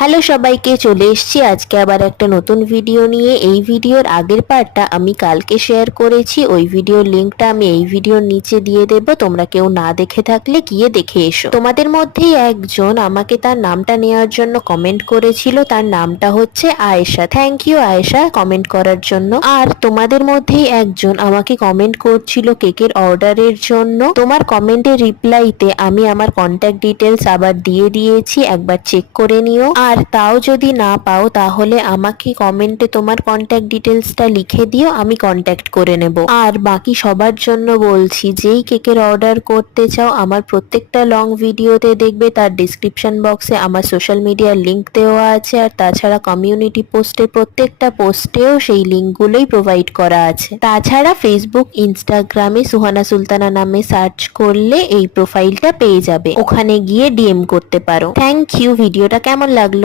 Hello সবাইকে, চলে এসেছি আজকে আবার একটা নতুন ভিডিও নিয়ে। এই ভিডিওর আগের পার্টটা আমি কালকে শেয়ার করেছি, ওই ভিডিওর লিংকটা আমি এই ভিডিওর নিচে দিয়ে দেব। তোমরা কেউ না দেখে থাকলে গিয়ে দেখে এসো। তোমাদের মধ্যেই একজন আমাকে তার নামটা নেওয়ার জন্য কমেন্ট করেছিল, তার নামটা হচ্ছে Ayesha. Thank you Ayesha comment করার জন্য। আর তোমাদের মধ্যেই একজন আমাকে কমেন্ট করছিল কেকের অর্ডারের জন্য। তোমার কমেন্টের রিপ্লাইতে আমি আমার কন্ট্যাক্ট ডিটেলস আবার দিয়ে দিয়েছি, একবার চেক করে নিও। আর তাও যদি না পাও তাহলে আমাকে কমেন্টে তোমার কন্ট্যাক্ট ডিটেলসটা লিখে দিও, আমি কন্ট্যাক্ট করে নেব। আর বাকি সবার জন্য বলছি, যেই কেকের অর্ডার করতে চাও আমার প্রত্যেকটা লং ভিডিওতে দেখবে তার ডিসক্রিপশন বক্সে আমার সোশ্যাল মিডিয়ার লিংক দেওয়া আছে। আর তাছাড়া কমিউনিটি পোস্টে প্রত্যেকটা পোস্টেও সেই লিঙ্কগুলোই প্রোভাইড করা আছে। তাছাড়া ফেসবুক ইনস্টাগ্রামে সুহানা সুলতানা নামে সার্চ করলে এই প্রোফাইলটা পেয়ে যাবে, ওখানে গিয়ে ডিএম করতে পারো। Thank you. ভিডিওটা কেমন লাগলো?